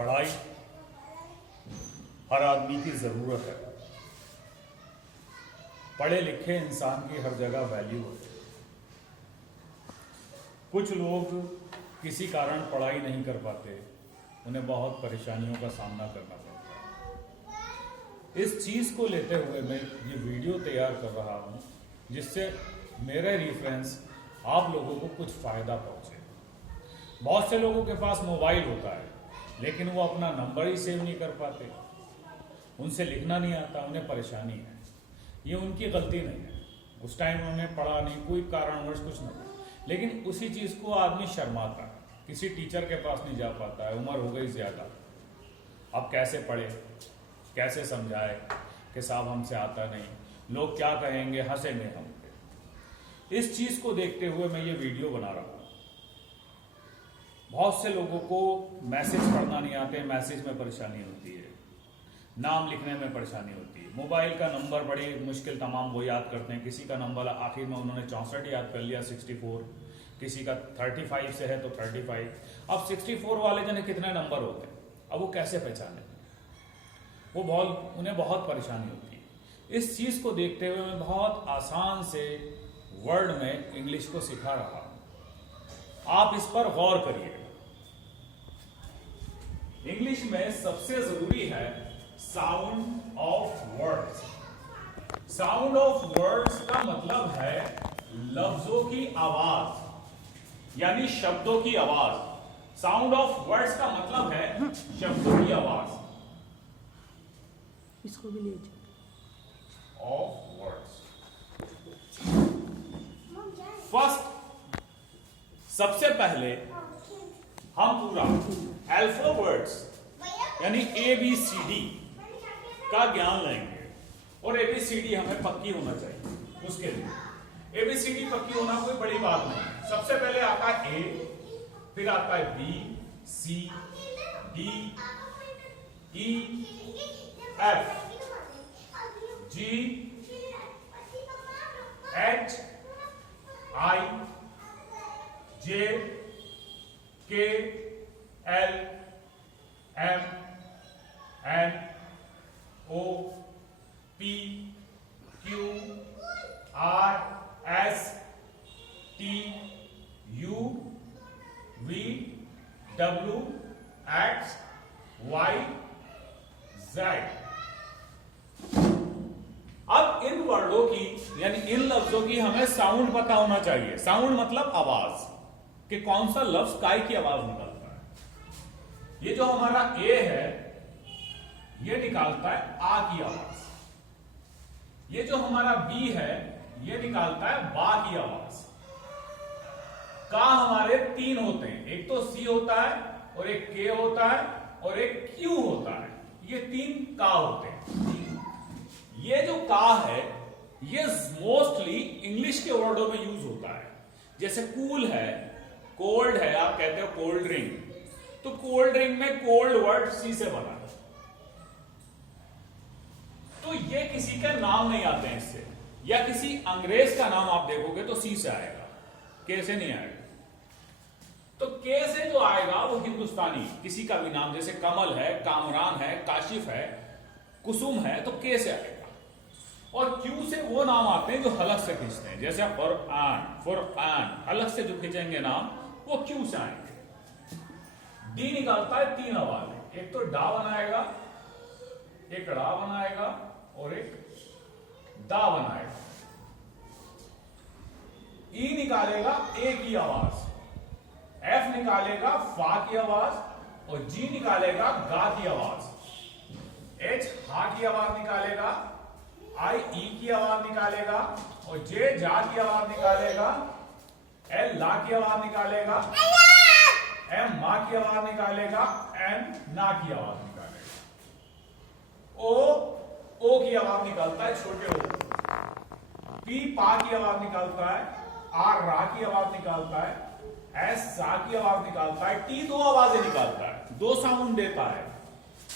पढ़ाई हर आदमी की ज़रूरत है। पढ़े लिखे इंसान की हर जगह वैल्यू है। कुछ लोग किसी कारण पढ़ाई नहीं कर पाते, उन्हें बहुत परेशानियों का सामना करना पड़ता है। इस चीज़ को लेते हुए मैं ये वीडियो तैयार कर रहा हूँ जिससे मेरे रेफरेंस आप लोगों को कुछ फ़ायदा पहुँचे। बहुत से लोगों के पास मोबाइल होता है लेकिन वो अपना नंबर ही सेव नहीं कर पाते, उनसे लिखना नहीं आता, उन्हें परेशानी है। ये उनकी गलती नहीं है, उस टाइम उन्होंने पढ़ा नहीं, कोई कारणवश कुछ नहीं, लेकिन उसी चीज़ को आदमी शर्माता है, किसी टीचर के पास नहीं जा पाता है, उम्र हो गई ज़्यादा, अब कैसे पढ़े, कैसे समझाए कि साहब हमसे आता नहीं, लोग क्या कहेंगे, हंसेंगे हम पे। इस चीज़ को देखते हुए मैं ये वीडियो बना रहा हूँ। बहुत से लोगों को मैसेज पढ़ना नहीं आते, मैसेज में परेशानी होती है, नाम लिखने में परेशानी होती है, मोबाइल का नंबर बड़ी मुश्किल तमाम वो याद करते हैं। किसी का नंबर आखिर में उन्होंने 64 याद कर लिया, 64, किसी का 35 से है तो 35। अब 64 वाले जने कितने नंबर होते हैं, अब वो कैसे पहचाने, वो उन्हें बहुत परेशानी होती है। इस चीज़ को देखते हुए मैं बहुत आसान से वर्ड में इंग्लिश को सिखा रहा हूँ, आप इस पर गौर करिए। इंग्लिश में सबसे जरूरी है sound of words. Sound of words का मतलब है लफ्जों की आवाज, यानी शब्दों की आवाज। साउंड ऑफ वर्ड्स का मतलब है शब्दों की आवाज। इसको भी ले ऑफ वर्ड्स। फर्स्ट, सबसे पहले हम पूरा अल्फाबेट्स यानी ABCD का ज्ञान लेंगे, और ABCD हमें पक्की होना चाहिए। उसके लिए ABCD पक्की होना कोई बड़ी बात नहीं। सबसे पहले आता है A, फिर आता है B, C, D, E, F, G, H, I, J, K, L, M, N, O, P, Q, R, S, T, U, V, W, X, Y, Z। अब इन वर्डों की यानी इन लफ्जों की हमें साउंड पता होना चाहिए। साउंड मतलब आवाज, कि कौन सा लफ्ज काय की आवाज निकालता है। ये जो हमारा ए है ये निकालता है आ की आवाज, ये जो हमारा बी है ये निकालता है बा की आवाज। का हमारे तीन होते हैं, एक तो सी होता है और एक के होता है और एक क्यू होता है, ये तीन का होते हैं। ये जो का है ये मोस्टली इंग्लिश के वर्डों में यूज होता है। जैसे कूल है, कोल्ड है, आप कहते हो कोल्ड ड्रिंक, तो कोल्ड ड्रिंक में कोल्ड वर्ड सी से बना है, तो ये किसी के नाम नहीं आते हैं इससे। या किसी अंग्रेज का नाम आप देखोगे तो सी से आएगा, के से नहीं आएगा। तो के से जो आएगा वो हिंदुस्तानी किसी का भी नाम, जैसे कमल है, कामरान है, काशिफ है, कुसुम है, तो के से आएगा। और क्यू से वो नाम आते हैं जो हलक से खींचते हैं, जैसे फुरआन हलक से जो खींचेंगे नाम वो क्यू से आएंगे। डी निकालता है तीन आवाज, एक तो डा बनाएगा, एक ड़ा बनाएगा और एक दा बनाएगा। ई निकालेगा ए की आवाज, एफ निकालेगा फा की आवाज और जी निकालेगा गा की आवाज। एच हा की आवाज निकालेगा, आई ई की आवाज निकालेगा और जे जा की आवाज निकालेगा, एल ला की आवाज निकालेगा, एम मां की आवाज निकालेगा, एन ना की आवाज निकालेगा, ओ की आवाज निकालता है छोटे ओ, पी पा की आवाज निकालता है, आर रा की आवाज निकालता है, एस सा की आवाज निकालता है, टी दो आवाजें निकालता है, दो साउंड देता है,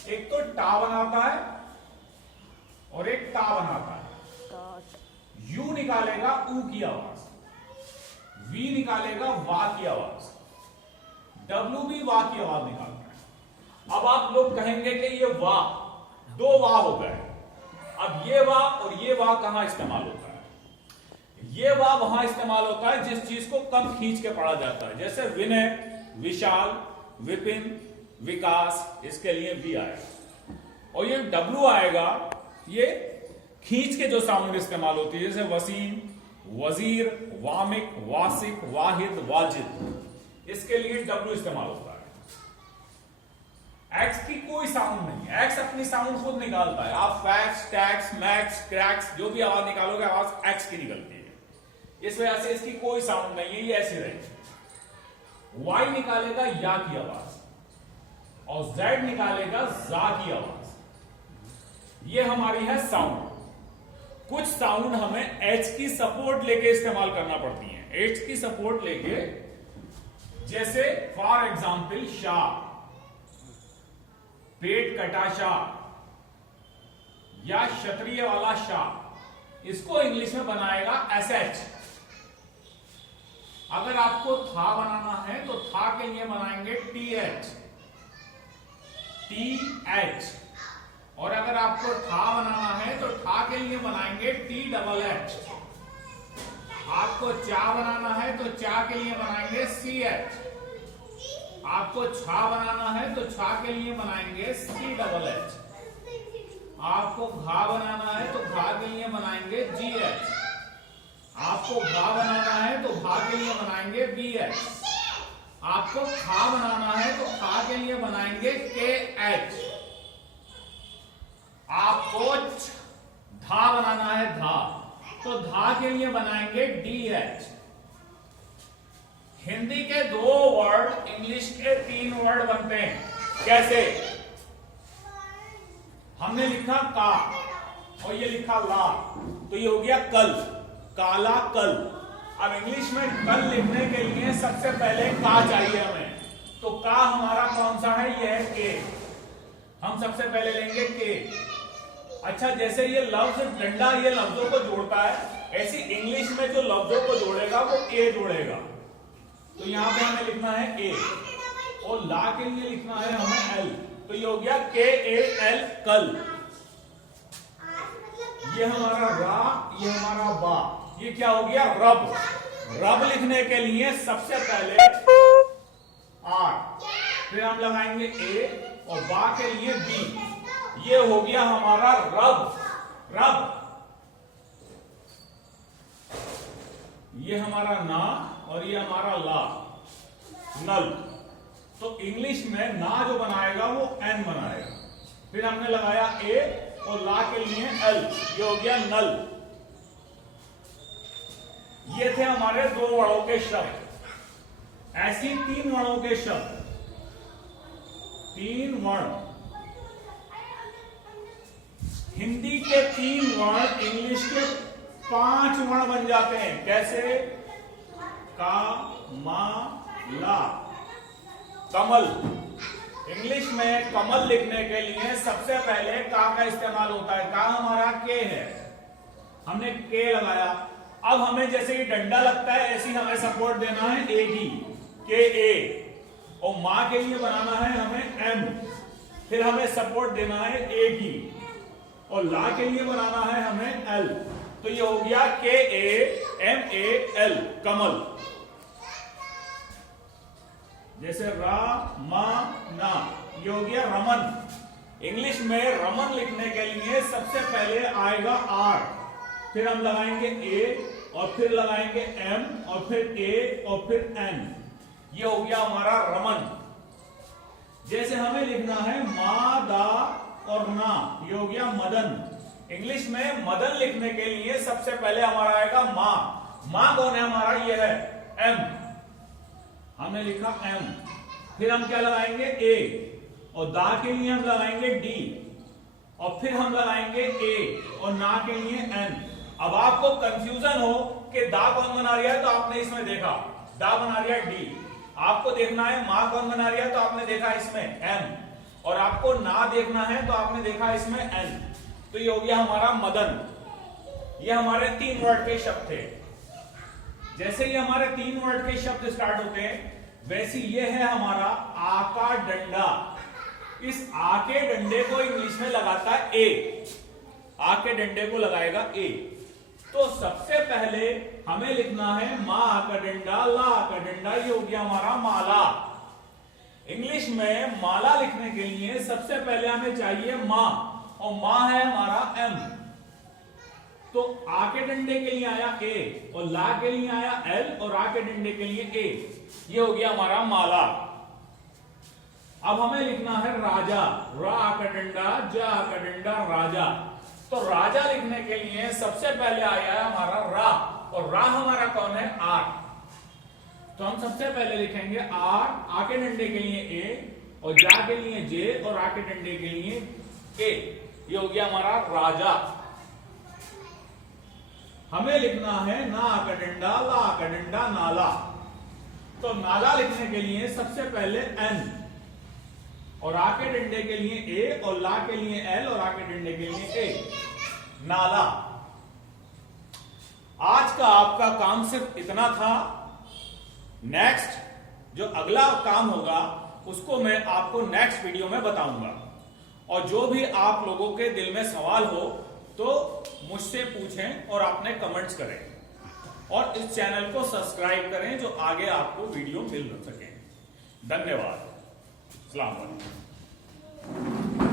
एक तो टा बनाता है और एक ता बनाता है। यू निकालेगा ऊ की आवाज, वी निकालेगा वा की आवाज, डब्ल्यू भी वा की आवाज निकालता है। अब अब आप लोग कहेंगे कि ये वाह, दो वाह हो गए। अब ये वाह और ये वाह कहां इस्तेमाल होता है? ये वाह वहां इस्तेमाल होता है जिस चीज को कम खींच के पढ़ा जाता है, जैसे विनय, विशाल, विपिन, विकास, इसके लिए वी आएगा। और ये डब्ल्यू आएगा, ये खींच के जो साउंड इस्तेमाल होती है, जैसे वसीम, वजीर, वामिक, वासिक, वाहिद, वाजिद, इसके लिए डब्ल्यू इस्तेमाल होता है। एक्स की कोई साउंड नहीं, एक्स अपनी साउंड खुद निकालता है। आप फैक्स, टैक्स, मैक्स, क्रैक्स जो भी आवाज निकालोगे, आवाज एक्स की निकलती है। इस वजह से इसकी कोई साउंड नहीं है, ये ऐसी रहेगी। वाई निकालेगा या की आवाज और जेड निकालेगा जा की आवाज। ये हमारी है साउंड। कुछ साउंड हमें एच की सपोर्ट लेके इस्तेमाल करना पड़ती है। एच की सपोर्ट लेके, जैसे फॉर एग्जाम्पल शाह, पेट कटा शाह या क्षत्रिय वाला शाह, इसको इंग्लिश में बनाएगा एस एच। अगर आपको था बनाना है तो था के लिए बनाएंगे टी एच, टी एच। और अगर आपको ठा बनाना है तो ठा के लिए बनाएंगे टी डबल एच। आपको चा बनाना है तो चा के लिए बनाएंगे सी एच। आपको छा बनाना है तो छा के लिए बनाएंगे सी डबल एच। आपको घा बनाना है तो घा के लिए बनाएंगे जी एच। आपको घा बनाना है तो घा के लिए बनाएंगे बी एच। आपको खा बनाना है तो खा के लिए बनाएंगे के एच। आपको धा बनाना है धा, तो धा के लिए बनाएंगे डी एच। हिंदी के 2 वर्ड, इंग्लिश के 3 वर्ड बनते हैं। कैसे? हमने लिखा का और ये लिखा ला, तो ये हो गया कल, काला कल। अब इंग्लिश में कल लिखने के लिए सबसे पहले का चाहिए हमें, तो का हमारा कौन सा है? ये है के। हम सबसे पहले लेंगे के। अच्छा, जैसे ये लफ्ज डंडा ये लफ्जों को जोड़ता है, ऐसी इंग्लिश में जो लफ्जों को जोड़ेगा वो ए जोड़ेगा। तो यहां पे हमें लिखना है ए, और ला के लिए लिखना है हमें एल, तो ये हो गया के ए एल, कल। ये हमारा रा, ये हमारा बा, ये क्या हो गया? रब। रब लिखने के लिए सबसे पहले आर, फिर हम लगाएंगे ए, और बा के लिए बी। ये हो गया हमारा रब। रब। ये हमारा ना और ये हमारा ला, नल। तो इंग्लिश में ना जो बनाएगा वो एन बनाएगा। फिर हमने लगाया ए और ला के लिए एल, ये हो गया नल। ये थे हमारे 2 वर्णों के शब्द। ऐसी 3 वर्णों के शब्द, 3 वर्ण। हिंदी के 3 वर्ण इंग्लिश के 5 वर्ण बन जाते हैं। कैसे? का, मा, ला। कमल। इंग्लिश में कमल लिखने के लिए सबसे पहले का इस्तेमाल होता है। का हमारा के है, हमने के लगाया। अब हमें जैसे ये डंडा लगता है, ऐसे ही हमें सपोर्ट देना है ए की, के ए। और मां के लिए बनाना है हमें एम, फिर हमें सपोर्ट देना है ए की, और ला के लिए बनाना है हमें एल। तो ये हो गया के ए एम ए एल, कमल। जैसे रा, मा, ना, ये हो गया रमन। इंग्लिश में रमन लिखने के लिए सबसे पहले आएगा आर, फिर हम लगाएंगे ए, और फिर लगाएंगे एम, और फिर ए, और फिर एन। ये हो गया हमारा रमन। जैसे हमें लिखना है मा, दा और ना, ये हो गया मदन। इंग्लिश में मदन लिखने के लिए सबसे पहले हमारा आएगा मां। मां कौन है हमारा? ये है एम, हमने लिखा एम। फिर हम क्या लगाएंगे? ए, और दा के लिए हम लगाएंगे डी, और फिर हम लगाएंगे ए, और ना के लिए एन। अब आपको कंफ्यूजन हो कि दा कौन बना रहा है, तो आपने इसमें देखा दा बना रहा है डी। आपको देखना है मां कौन बना रहा है, तो आपने देखा इसमें एम। और आपको ना देखना है तो आपने देखा इसमें एन। तो ये हो गया हमारा मदन। ये हमारे 3 वर्ड के शब्द थे। जैसे ये हमारे 3 वर्ड के शब्द स्टार्ट होते हैं, वैसे ये है हमारा आ का डंडा। इस आ के डंडे को इंग्लिश में लगाता है ए, आ के डंडे को लगाएगा ए। तो सबसे पहले हमें लिखना है मा का डंडा, ला का डंडा, ये हो गया हमारा माला। इंग्लिश में माला लिखने के लिए सबसे पहले हमें चाहिए मां, और मां है हमारा एम। तो आ के डंडे के लिए आया ए, और ला के लिए आया एल, और आ के डंडे के लिए ए, ये हो गया हमारा माला। अब हमें लिखना है राजा, रा का डंडा, जा का डंडा, राजा। तो राजा लिखने के लिए सबसे पहले आया है हमारा रा, और रा हमारा कौन है, आर। तो हम सबसे पहले लिखेंगे आर, आ के डंडे के लिए ए, और जा के लिए जे, और आ के डंडे के लिए ए, ये हो गया हमारा राजा। हमें लिखना है ना का डंडा, ला का डंडा, नाला। तो नाला लिखने के लिए सबसे पहले एन, और आ के डंडे के लिए ए, और ला के लिए एल, और आ के डंडे के लिए ए, नाला। आज का आपका काम सिर्फ इतना था। नेक्स्ट जो अगला काम होगा उसको मैं आपको नेक्स्ट वीडियो में बताऊंगा। और जो भी आप लोगों के दिल में सवाल हो तो मुझसे पूछें और अपने कमेंट्स करें, और इस चैनल को सब्सक्राइब करें जो आगे आपको वीडियो मिल सके। धन्यवाद। अस्सलाम वालेकुम।